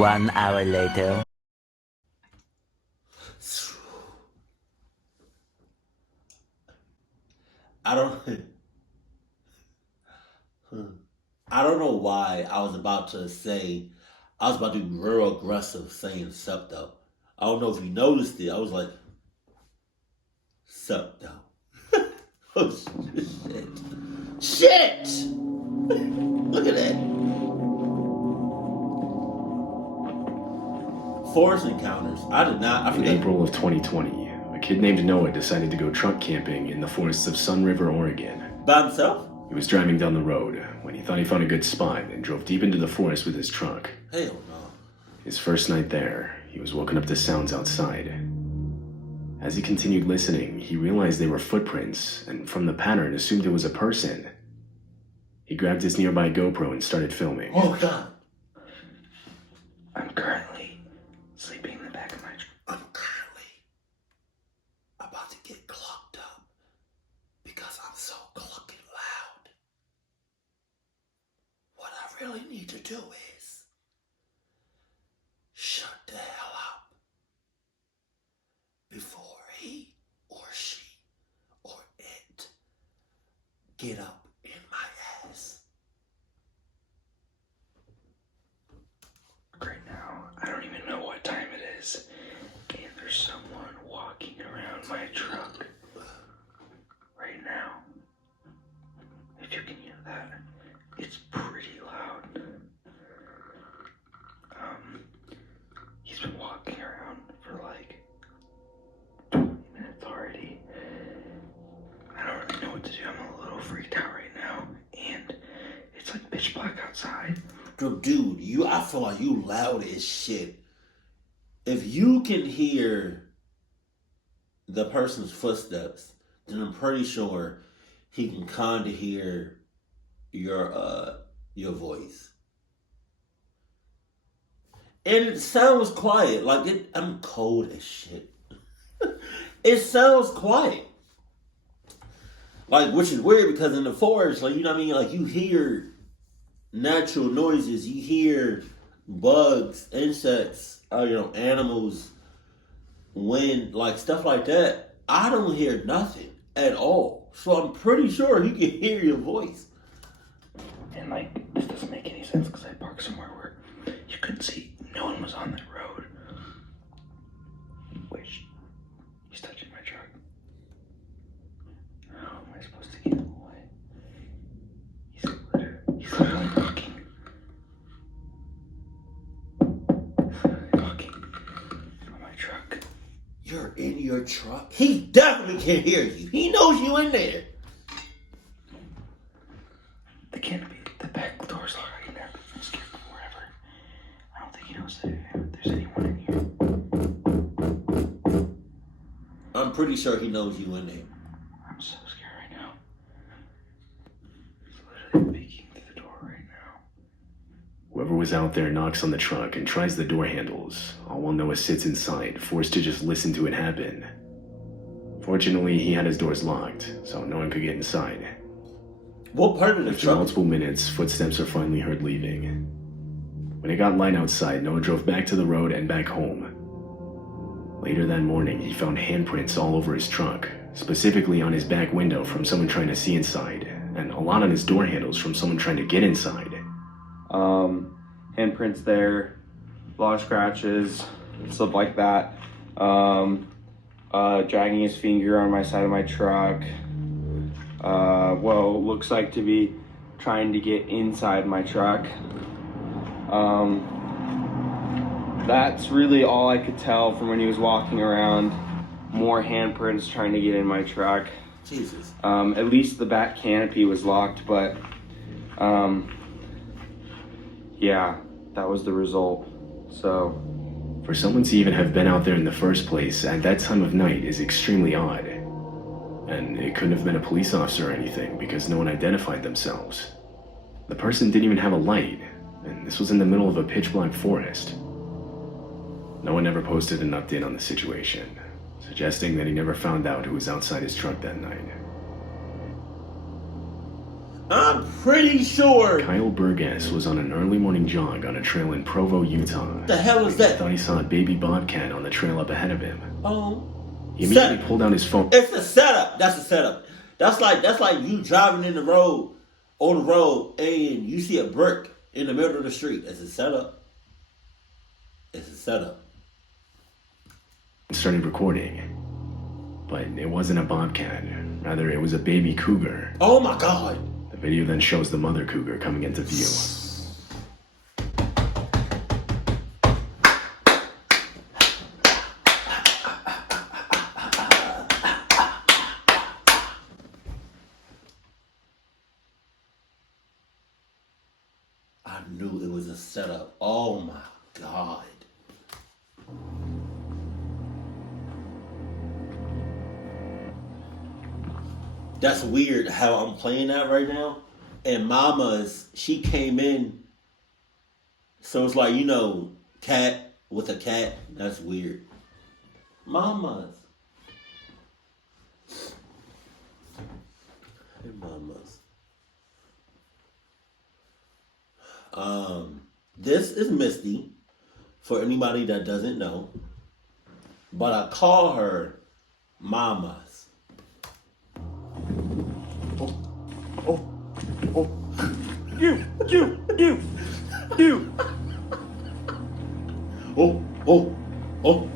1 hour later. I don't I don't know why I was about to be real aggressive saying septo. I don't know if you noticed it. I was like septo. Oh shit. Shit! Look at that. Forest encounters. I In April of 2020, a kid named Noah decided to go truck camping in the forests of Sun River, Oregon. By himself? He was driving down the road when he thought he found a good spot and drove deep into the forest with his truck. Hell no. His first night there, he was woken up to sounds outside. As he continued listening, he realized they were footprints, and from the pattern, assumed it was a person. He grabbed his nearby GoPro and started filming. Oh God. I'm currently sleeping in the back of my truck. I'm currently about to get clucked up because I'm so clucking loud. What I really need to do is shut the hell up before he or she or it get up in my ass. Right now, I don't even know what time it is, and there's someone walking around my truck right now. If you can hear that, it's pretty loud. He's been walking around for like 20 minutes already. I don't really know what to do. I'm a little freaked out right now, and it's like pitch black outside. Dude, I feel like you loud as shit. If you can hear the person's footsteps, then I'm pretty sure he can kind of hear your voice. And it sounds quiet. I'm cold as shit. It sounds quiet. Which is weird because in the forest, you know what I mean? You hear natural noises. You hear bugs, insects, animals, wind, stuff like that. I don't hear nothing at all. So I'm pretty sure he can hear your voice. And this doesn't make any sense because I parked somewhere where you couldn't see. No one was on that road. Which, he's touching my truck. How am I supposed to get him away? He's literally talking. Talking on my truck. You're in your truck? He definitely can hear you. He knows you in there. The canopy, the back door's already there. I'm scared from wherever. I don't think he knows that there's anyone in here. I'm pretty sure he knows you in there. I'm so scared right now. He's literally peeking through the door right now. Whoever was out there knocks on the truck and tries the door handles, all while Noah sits inside, forced to just listen to it happen. Fortunately, he had his doors locked, so no one could get inside. What part of the After truck? multiple minutes, footsteps are finally heard leaving. When it got light outside, Noah drove back to the road and back home. Later that morning, he found handprints all over his truck, specifically on his back window from someone trying to see inside, and a lot on his door handles from someone trying to get inside. Handprints there, a lot of scratches, stuff like that. Dragging his finger on my side of my truck. Looks like to be trying to get inside my truck. That's really all I could tell from when he was walking around. More handprints trying to get in my truck. Jesus. At least the back canopy was locked, but yeah, that was the result. So for someone to even have been out there in the first place at that time of night is extremely odd. And it couldn't have been a police officer or anything because no one identified themselves. The person didn't even have a light, and this was in the middle of a pitch-black forest. No one ever posted an update on the situation, suggesting that he never found out who was outside his truck that night. I'm pretty sure. Kyle Burgess was on an early morning jog on a trail in Provo, Utah. What the hell is He that? thought he saw a baby bobcat on the trail up ahead of him. Oh. He immediately pulled out his phone. It's a setup. That's a setup. That's like you driving on the road, and you see a brick in the middle of the street. It's a setup. It's a setup. Started recording. But it wasn't a bobcat. Rather, it was a baby cougar. Oh my God. The video then shows the mother cougar coming into view. I knew it was a setup. Oh my God. That's weird how I'm playing that right now. And Mama's, she came in. So it's like, cat with a cat. That's weird. Mama's. Hey, Mama's. This is Misty, for anybody that doesn't know. But I call her Mama's. You. Oh. Oh. Oh,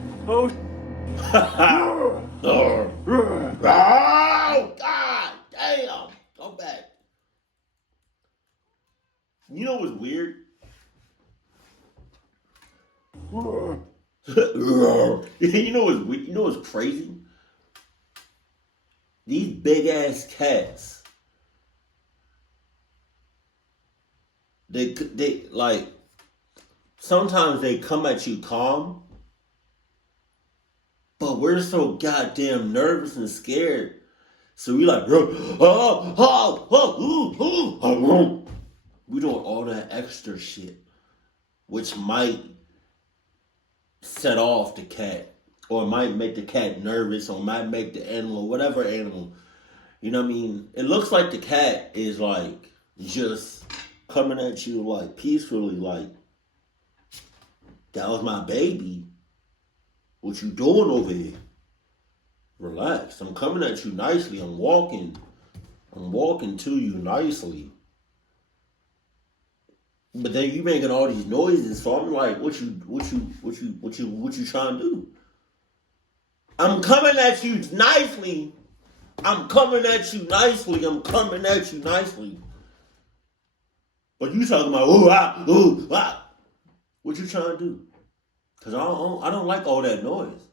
God damn. Come back. You know what's weird? You know what's crazy? These big ass cats. They like sometimes they come at you calm, but we're so goddamn nervous and scared. So we like, we doing all that extra shit, which might set off the cat, or might make the cat nervous, or might make the animal, whatever animal. You know what I mean? It looks like the cat is like just coming at you like peacefully, like, that was my baby. What you doing over here? Relax. I'm coming at you nicely. I'm walking to you nicely. But then you making all these noises, so I'm like, what you trying to do? I'm coming at you nicely. I'm coming at you nicely. But you talking about ooh ah. What you trying to do? Cause I don't like all that noise.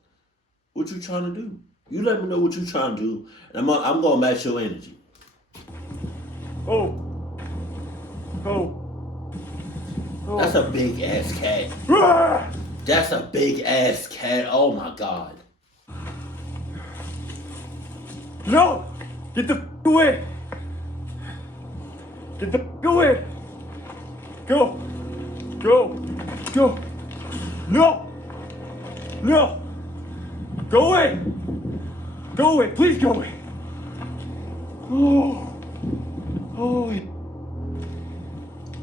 What you trying to do? You let me know what you trying to do, and I'm gonna match your energy. Oh. That's a big ass cat. That's a big ass cat. Oh my God. No! Get the f away! Get the f away! Go! No! Go away! Please go away! Oh.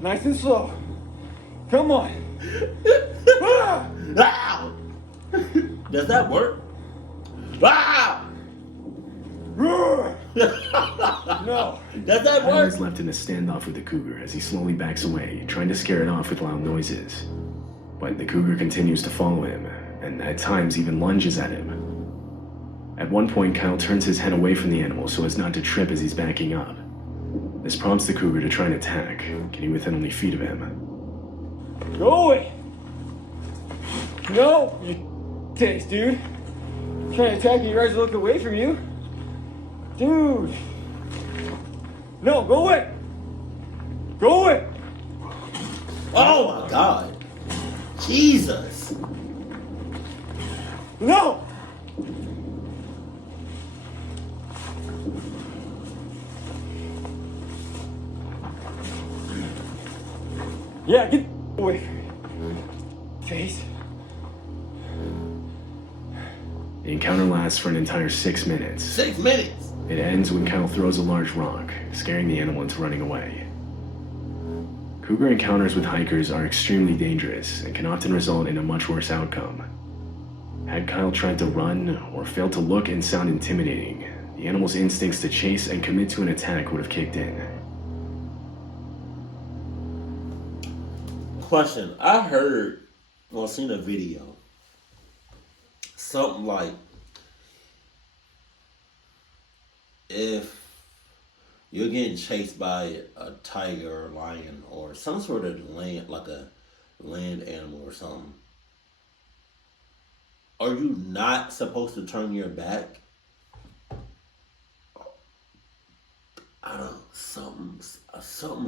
Nice and slow. Come on. Ow! Does that work? Ah! No. Does that Kyle work? is left in a standoff with the cougar as he slowly backs away, trying to scare it off with loud noises. But the cougar continues to follow him, and at times even lunges at him. At one point, Kyle turns his head away from the animal so as not to trip as he's backing up. This prompts the cougar to try and attack, getting within only feet of him. Go away. No, you taste, dude. Trying to attack you, you guys look away from you. Dude. No, go away. Oh my God. Jesus. No. Yeah, get away from me. Face. The encounter lasts for an entire 6 minutes. 6 minutes? It ends when Kyle throws a large rock, scaring the animal into running away. Cougar encounters with hikers are extremely dangerous and can often result in a much worse outcome. Had Kyle tried to run or failed to look and sound intimidating, the animal's instincts to chase and commit to an attack would have kicked in. Question. I heard or seen a video. Something like, if you're getting chased by a tiger or lion or some sort of land, like a land animal or something, are you not supposed to turn your back? I don't know, something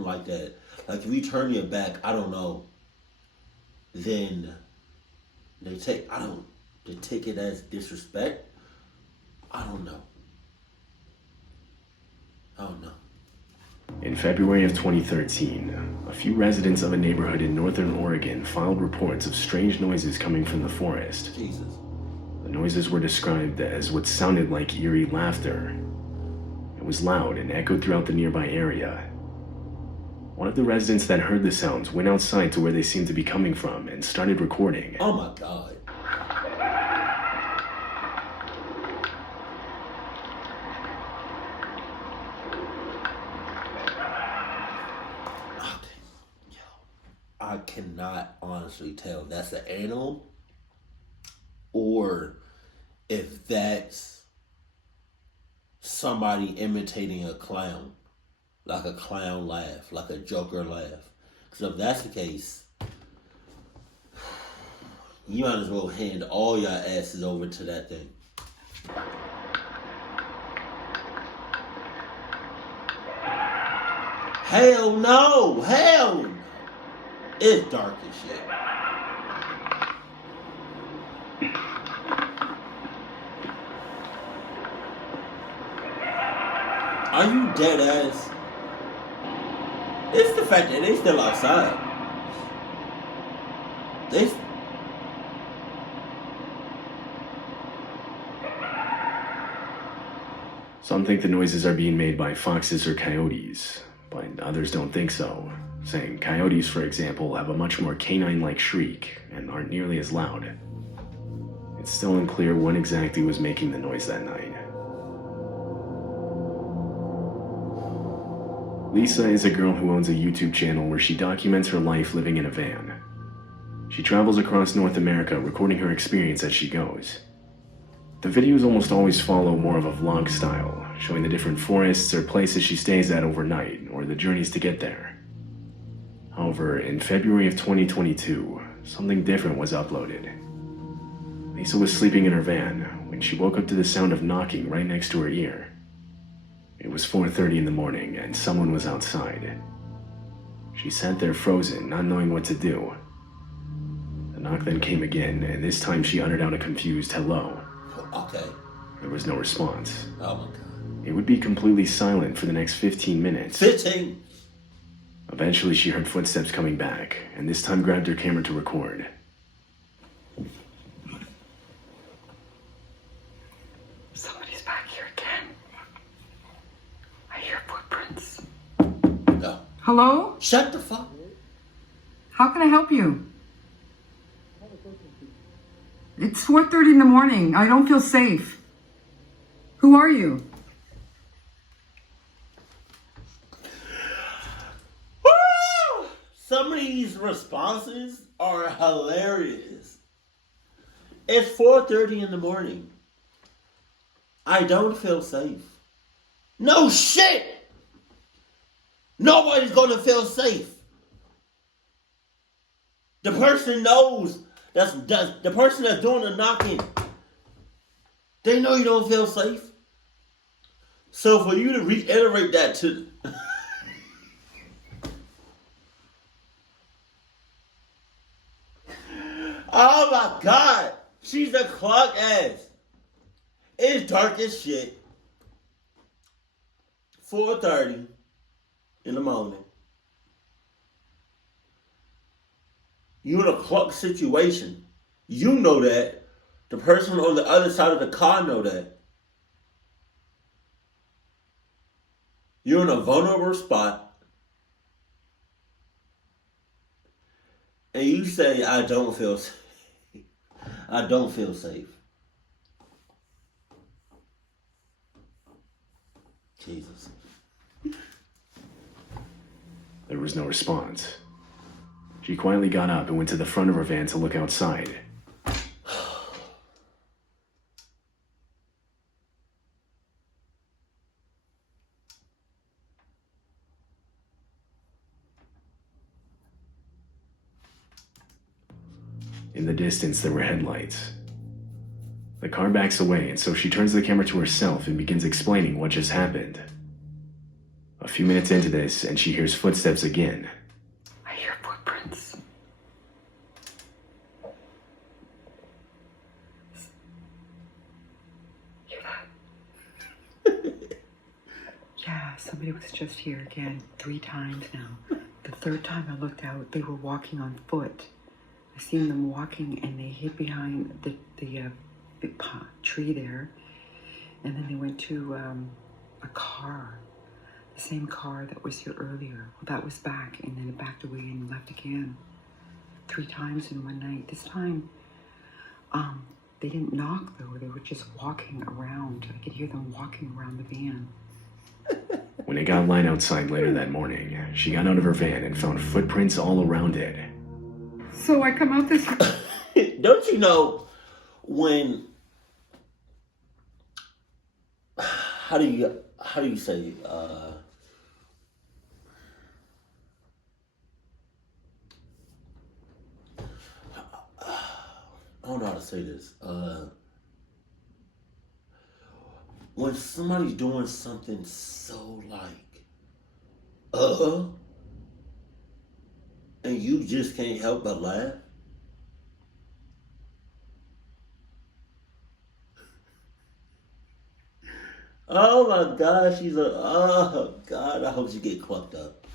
like that. Like if you turn your back, I don't know, then they take it as disrespect. I don't know. In February of 2013, a few residents of a neighborhood in northern Oregon filed reports of strange noises coming from the forest. Jesus. The noises were described as what sounded like eerie laughter. It was loud and echoed throughout the nearby area. One of the residents that heard the sounds went outside to where they seemed to be coming from and started recording. Oh my God. I cannot honestly tell if that's an animal or if that's somebody imitating a clown, like a clown laugh, like a Joker laugh. Because if that's the case, you might as well hand all your asses over to that thing. Hell no! Hell no! It's dark as shit. Are you dead ass? It's the fact that they still outside. Some think the noises are being made by foxes or coyotes, but others don't think so, saying coyotes, for example, have a much more canine-like shriek and aren't nearly as loud. It's still unclear what exactly was making the noise that night. Lisa is a girl who owns a YouTube channel where she documents her life living in a van. She travels across North America recording her experience as she goes. The videos almost always follow more of a vlog style, showing the different forests or places she stays at overnight or the journeys to get there. However, in February of 2022, something different was uploaded. Lisa was sleeping in her van when she woke up to the sound of knocking right next to her ear. It was 4:30 in the morning and someone was outside. She sat there frozen, not knowing what to do. The knock then came again, and this time she uttered out a confused hello. Okay. There was no response. Oh my God. It would be completely silent for the next 15 minutes. 15? Eventually she heard footsteps coming back, and this time grabbed her camera to record. Somebody's back here again. I hear footprints. No. Hello? Shut the fuck. How can I help you? It's 4:30 in the morning. I don't feel safe. Who are you? Woo! Some of these responses are hilarious. It's 4:30 in the morning. I don't feel safe. No shit! Nobody's gonna feel safe. The person knows. That's the person that's doing the knocking. They know you don't feel safe. So for you to reiterate that to oh my God, she's a clock ass. It's dark as shit. 4:30 in the morning. You're in a clock situation. You know that. The person on the other side of the car know that. You're in a vulnerable spot. And you say, I don't feel safe. I don't feel safe. Jesus. There was no response. She quietly got up and went to the front of her van to look outside. In the distance, there were headlights. The car backs away, and so she turns the camera to herself and begins explaining what just happened. A few minutes into this, and she hears footsteps again. I hear footprints. Hear that? Yeah, somebody was just here again 3 times now. The 3rd time I looked out, they were walking on foot. I seen them walking, and they hid behind the big tree there, and then they went to a car, the same car that was here earlier. Well, that was back, and then it backed away and left again 3 times in one night. This time, they didn't knock though. They were just walking around. I could hear them walking around the van. When it got light outside later that morning, she got out of her van and found footprints all around it. So I come out this. Don't you know when? How do you say? I don't know how to say this. When somebody's doing something so like, and you just can't help but laugh. Oh my gosh, oh God, I hope she get clucked up.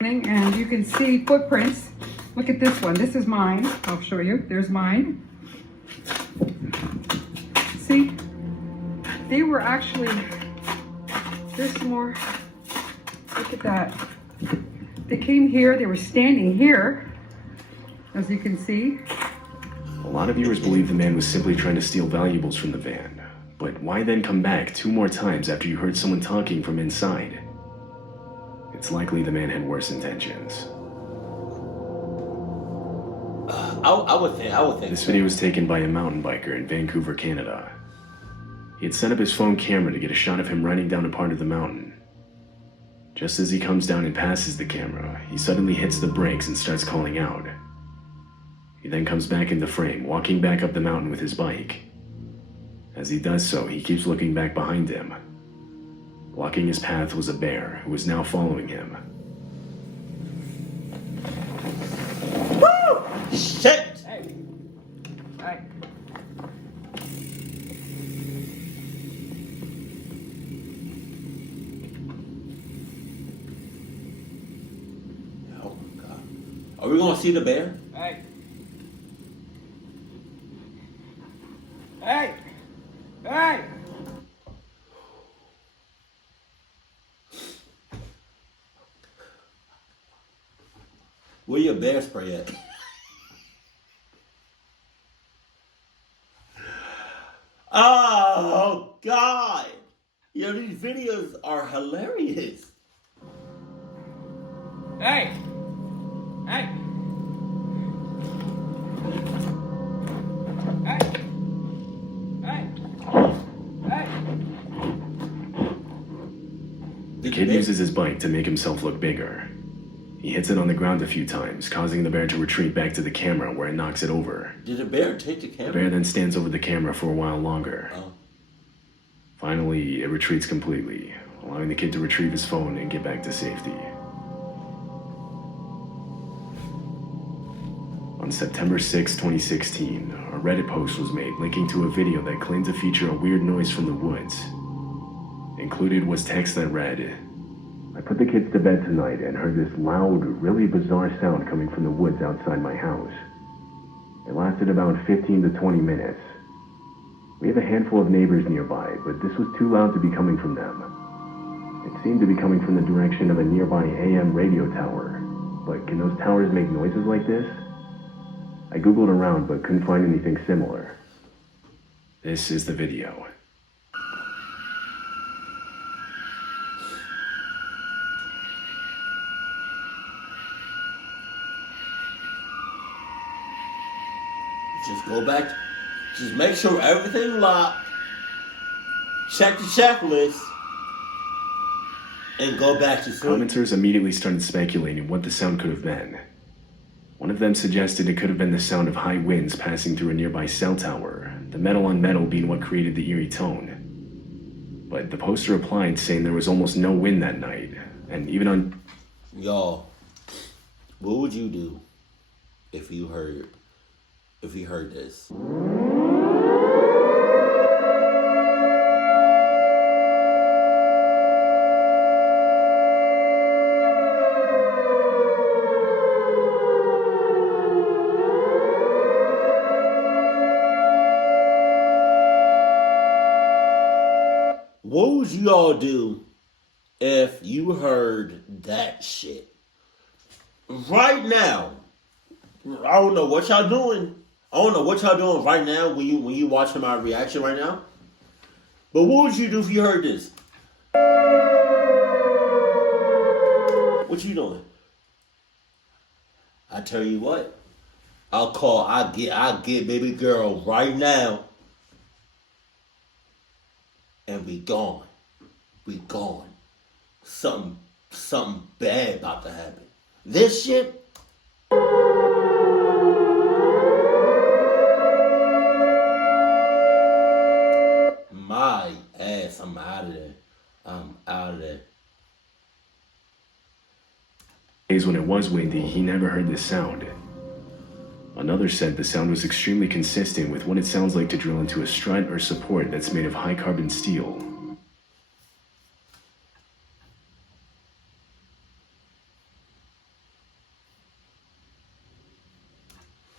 And you can see footprints. Look at this one. This is mine. I'll show you. There's mine. See? They were actually, there's some more. Look at that. They came here. They were standing here, as you can see. A lot of viewers believe the man was simply trying to steal valuables from the van. But why then come back 2 more times after you heard someone talking from inside? It's likely the man had worse intentions. I would think. This video was taken by a mountain biker in Vancouver, Canada. He had set up his phone camera to get a shot of him riding down a part of the mountain. Just as he comes down and passes the camera, he suddenly hits the brakes and starts calling out. He then comes back into frame, walking back up the mountain with his bike. As he does so, he keeps looking back behind him. Blocking his path was a bear, who was now following him. Woo! Shit! Hey. Hey. Oh my God. Are we gonna see the bear? Hey. Hey. Hey. Where your bear spray at? Oh God! Yo, these videos are hilarious. Hey. Hey. Hey. Hey. Hey. The kid uses his bike to make himself look bigger. He hits it on the ground a few times, causing the bear to retreat back to the camera where it knocks it over. Did the bear take the The camera? bear then stands over the camera for a while longer. Oh. Finally, it retreats completely, allowing the kid to retrieve his phone and get back to safety. On September 6, 2016, a Reddit post was made linking to a video that claimed to feature a weird noise from the woods. Included was text that read, "I put the kids to bed tonight and heard this loud, really bizarre sound coming from the woods outside my house. It lasted about 15 to 20 minutes. We have a handful of neighbors nearby, but this was too loud to be coming from them. It seemed to be coming from the direction of a nearby AM radio tower. But can those towers make noises like this? I googled around but couldn't find anything similar. This is the video. Just go back. Just make sure everything locked. Check the checklist. And go back to sleep. Commenters immediately started speculating what the sound could have been. One of them suggested it could have been the sound of high winds passing through a nearby cell tower, the metal on metal being what created the eerie tone. But the poster replied saying there was almost no wind that night, and even on... Y'all, what would you do if you heard this? What would you all do if you heard that shit? Right now, I don't know what y'all doing. I don't know what y'all doing right now when you watching my reaction right now. But what would you do if you heard this? What you doing? I tell you what. I'll get baby girl right now. And we gone. We gone. Something bad about to happen. This shit. My ass, I'm out of there. I'm out of there. Days when it was windy, he never heard this sound. Another said the sound was extremely consistent with what it sounds like to drill into a strut or support that's made of high carbon steel.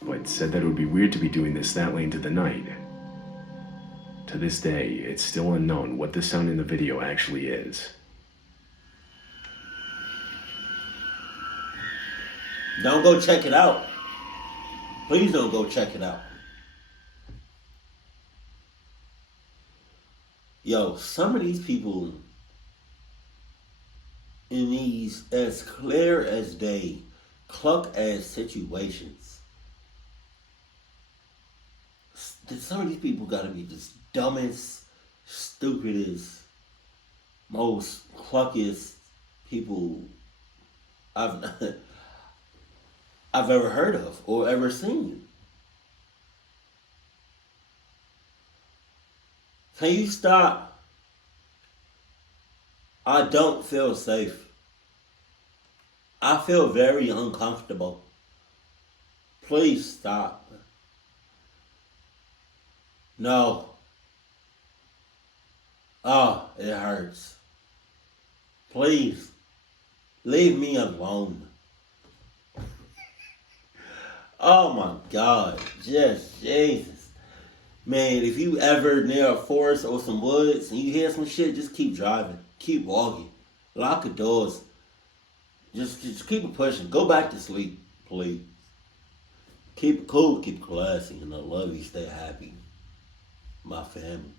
But said that it would be weird to be doing this that late into the night. To this day, it's still unknown what the sound in the video actually is. Don't go check it out. Please don't go check it out. Yo, some of these people in these as clear as day, cluck ass situations. Some of these people gotta be just dumbest, stupidest, most cluckiest people I've ever heard of or ever seen. Can you stop? I don't feel safe. I feel very uncomfortable. Please stop. No. Oh, it hurts. Please, leave me alone. Oh my God, just Jesus. Man, if you ever near a forest or some woods and you hear some shit, just keep driving. Keep walking. Lock the doors. Just keep it pushing. Go back to sleep, please. Keep it cool, keep it classy, and I love you. Stay happy. My family.